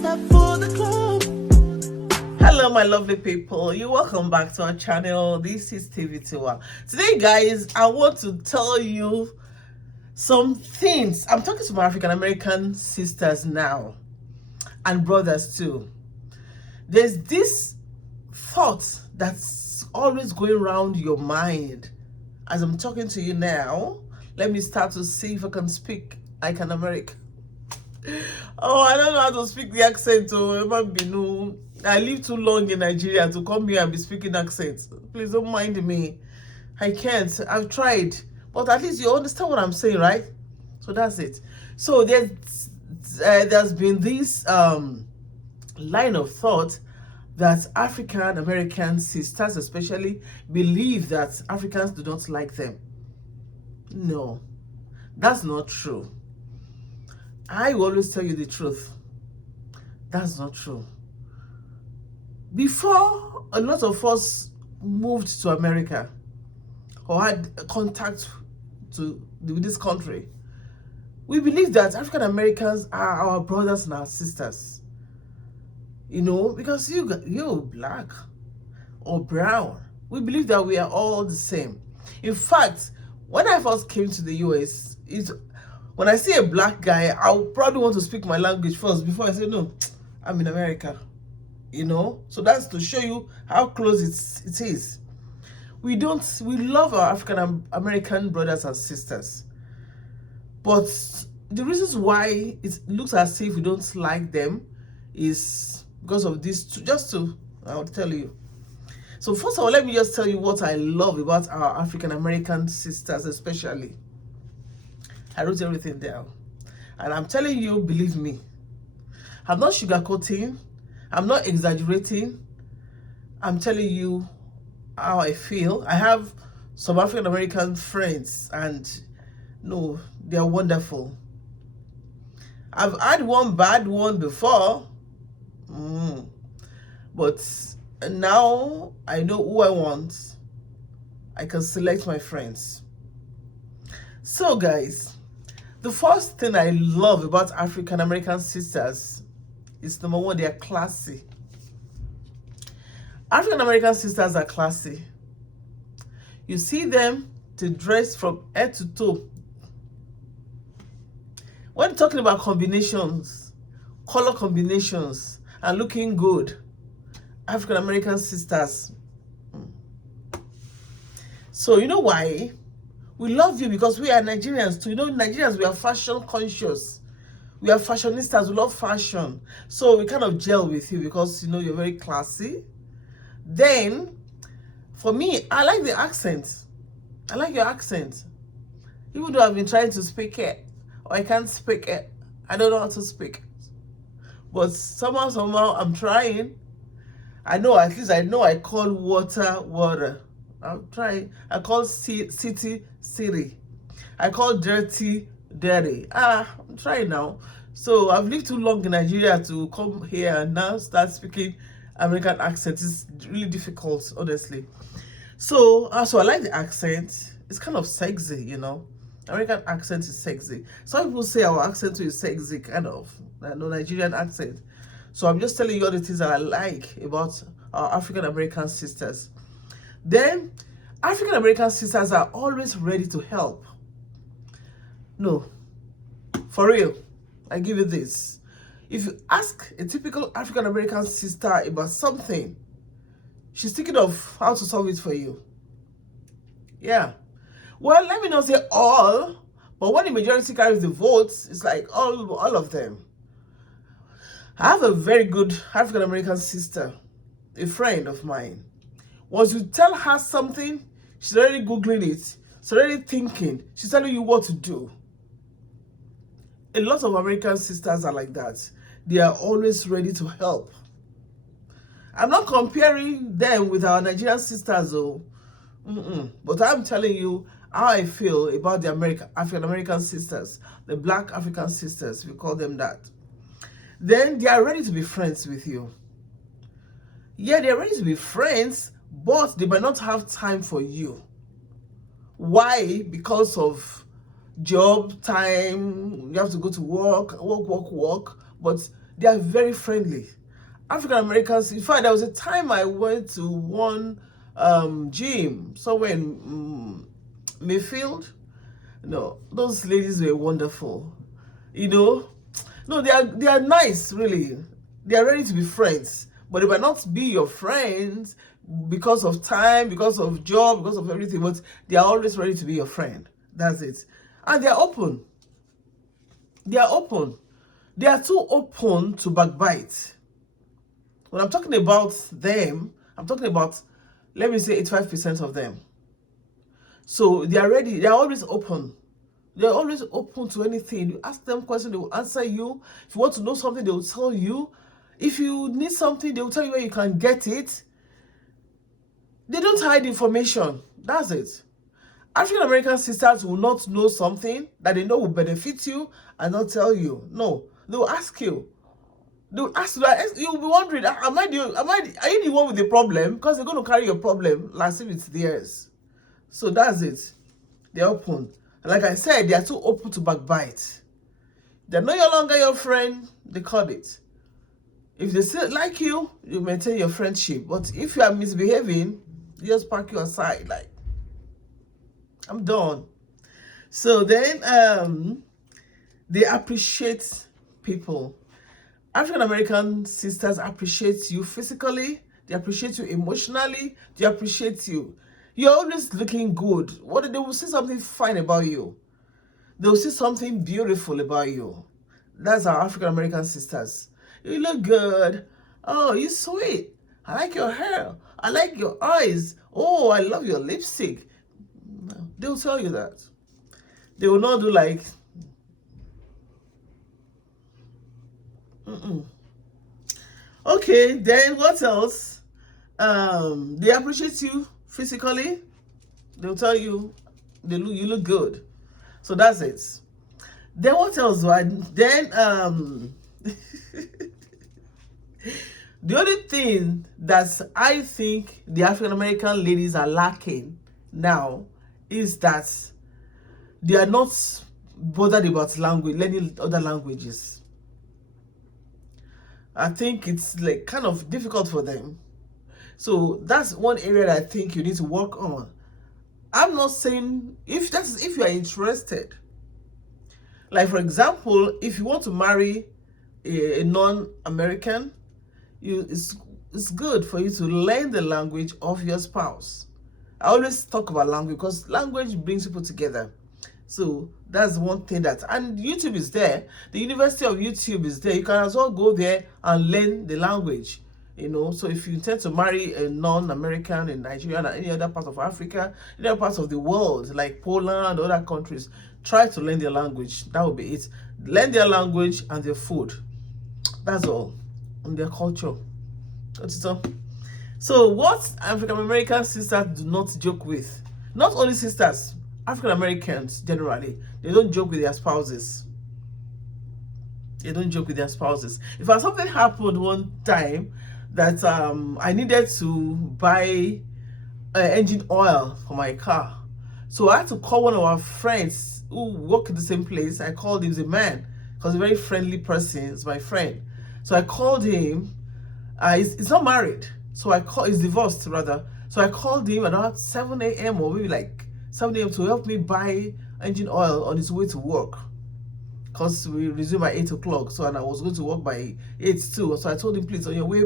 step for the club. Hello my lovely people, you welcome back to our channel. This is TV Tiwa. Today guys, I want to tell you some things. I'm talking to my African American sisters now and brothers too. There's this thought that's always going around your mind as I'm talking to you now. Let me start to see if I can speak like an American. Oh, I don't know how to speak the accent. Oh, I live too long in Nigeria to come here and be speaking accents. Please don't mind me. I can't. I've tried, but at least you understand what I'm saying, right? So that's it. So there's been this line of thought that African American sisters, especially, believe that Africans do not like them. No, that's not true. I will always tell you the truth. That's not true. Before a lot of us moved to America or had contact with this country, we believe that African Americans are our brothers and our sisters. You know, because you're black or brown. We believe that we are all the same. In fact, when I first came to the US, when I see a black guy, I'll probably want to speak my language first before I say, no, I'm in America. You know? So that's to show you how close it is. We love our African American brothers and sisters. But the reasons why it looks as if we don't like them is because of these I'll tell you. So first of all, let me just tell you what I love about our African American sisters especially. I wrote everything down. And I'm telling you, believe me. I'm not sugarcoating. I'm not exaggerating. I'm telling you how I feel. I have some African American friends and no, they're wonderful. I've had one bad one before. But now I know who I want. I can select my friends. So guys, the first thing I love about African American sisters is number one, they are classy. African American sisters are classy. You see them, they dress from head to toe. When talking about combinations, color combinations, and looking good, African American sisters. So you know why? We love you because we are Nigerians too. You know, Nigerians, we are fashion conscious. We are fashionistas. We love fashion. So we kind of gel with you because, you know, you're very classy. Then, for me, I like the accent. I like your accent. Even though I've been trying to speak it, or I can't speak it. I don't know how to speak. But somehow, I'm trying. I know, at least I know I call water, water. I'm trying. I call city, city. I call dirty, dirty. I'm trying now. So I've lived too long in Nigeria to come here and now start speaking American accent. It's really difficult, honestly. So I like the accent. It's kind of sexy, you know. American accent is sexy. Some people say our accent is sexy, kind of. No, Nigerian accent. So I'm just telling you all the things that I like about our African American sisters. Then, African American sisters are always ready to help. No, for real, I give you this. If you ask a typical African American sister about something, she's thinking of how to solve it for you. Yeah. Well, let me not say all, but when the majority carries the votes, it's like all of them. I have a very good African American sister, a friend of mine. Once you tell her something, she's already Googling it. She's already thinking. She's telling you what to do. A lot of American sisters are like that. They are always ready to help. I'm not comparing them with our Nigerian sisters, though. But I'm telling you how I feel about the African American sisters, the black African sisters, we call them that. Then they are ready to be friends with you. Yeah, they're ready to be friends, but they might not have time for you. Why? Because of job time, you have to go to work, but They are very friendly. African Americans, in fact, there was a time I went to one gym somewhere in Mayfield. No, those ladies were wonderful. You know, no, they are nice, really. They are ready to be friends, but they might not be your friends because of time, because of job, because of everything. But they are always ready to be your friend. That's it, and they are open. They are open. They are too open to backbite. When I'm talking about them, I'm talking about, let me say, 85% of them. So they are ready. They are always open. They're always open to anything. You ask them questions, they will answer you. If you want to know something, they will tell you. If you need something, they will tell you where you can get it. They don't hide information. That's it. African American sisters will not know something that they know will benefit you and not tell you. No, they will ask you. They will ask you. You'll be wondering, are you the one with the problem? Because they're going to carry your problem as if it's theirs. So that's it. They're open. Like I said, they are too open to backbite. They're no longer your friend, they call it. If they still like you, you maintain your friendship. But if you are misbehaving, you just park you aside, like, I'm done. So then they appreciate people. African American sisters appreciate you physically, they appreciate you emotionally, they appreciate you. You're always looking good. What they will see something fine about you. They will see something beautiful about you. That's our African American sisters. You look good. Oh, you're sweet. I like your hair. I like your eyes. Oh, I love your lipstick. They will tell you that. They will not do like, okay, then what else? They appreciate you physically. They'll tell you you look good. So that's it. Then what else? Then the only thing that I think the African American ladies are lacking now is that they are not bothered about language, learning other languages. I think it's like kind of difficult for them. So that's one area that I think you need to work on. I'm not saying if you are interested. Like, for example, if you want to marry a non-American, it's good for you to learn the language of your spouse. I always talk about language because language brings people together. So that's one thing and YouTube is there. The University of YouTube is there. You can as well go there and learn the language. So if you intend to marry a non-American in Nigeria and any other part of Africa, any other parts of the world, like Poland, other countries, try to learn their language. That will be it. Learn their language and their food. That's all. And their culture. That's all. So what African American sisters do not joke with, not only sisters, African Americans generally, they don't joke with their spouses. They don't joke with their spouses. In fact, something happened one time that I needed to buy engine oil for my car. So I had to call one of our friends who work in the same place. I called him, he's a man, because he's a very friendly person. He's my friend. So I called him. He's not married. So he's divorced rather. So I called him at around 7 a.m. or maybe like 7 a.m. to help me buy engine oil on his way to work. Because we resume at 8 o'clock. So, and I was going to work by 8 too. So I told him, please, on your way,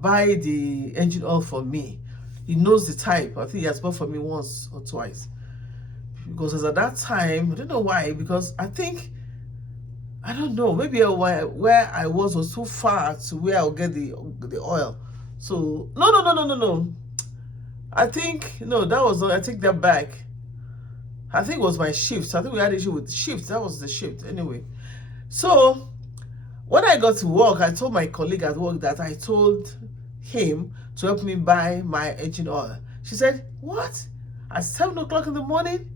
buy the engine oil for me. He knows the type. I think he has bought for me once or twice. Because as at that time, I don't know why, because I don't know, maybe where I was too far to where I'll get the oil. So, no. I think, no, that was not, I take that back. I think it was my shift. I think we had issue with the shift. That was the shift. Anyway. So, when I got to work, I told my colleague at work that I told him to help me buy my engine oil. She said, what? At 7 o'clock in the morning?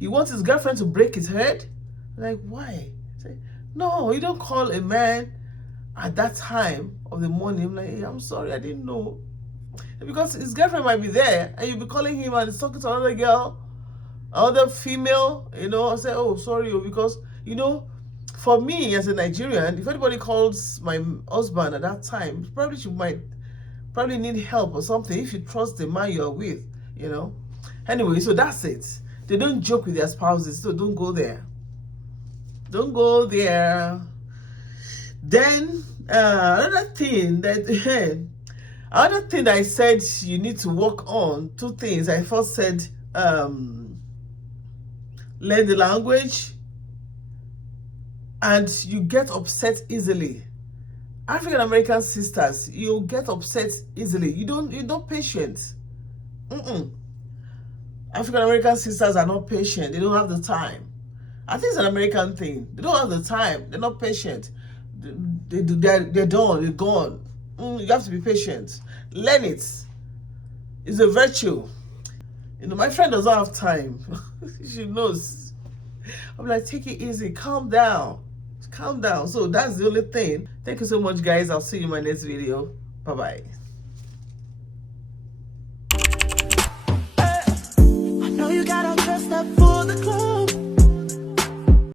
You want his girlfriend to break his head? I'm like, why? I said, no, you don't call a man at that time of the morning. I'm like, hey, I'm sorry, I didn't know. Because his girlfriend might be there and you'll be calling him and he's talking to another girl, another female, I say, oh, sorry, because, For me as a Nigerian, if anybody calls my husband at that time, probably she might probably need help or something if you trust the man you're with, you know. Anyway, so that's it. They don't joke with their spouses, so don't go there. Don't go there. Then another thing that I said you need to work on, two things. I first said learn the language, and you get upset easily. African American sisters, you get upset easily. You're not patient. African American sisters are not patient. They don't have the time. I think it's an American thing. They don't have the time. They're not patient. They're done. They're gone. You have to be patient. Learn it. It's a virtue. You know, my friend doesn't have time. She knows. I'm like, take it easy. Calm down. Calm down. So that's the only thing. Thank you so much, guys. I'll see you in my next video. Bye-bye. I know you got all dressed up for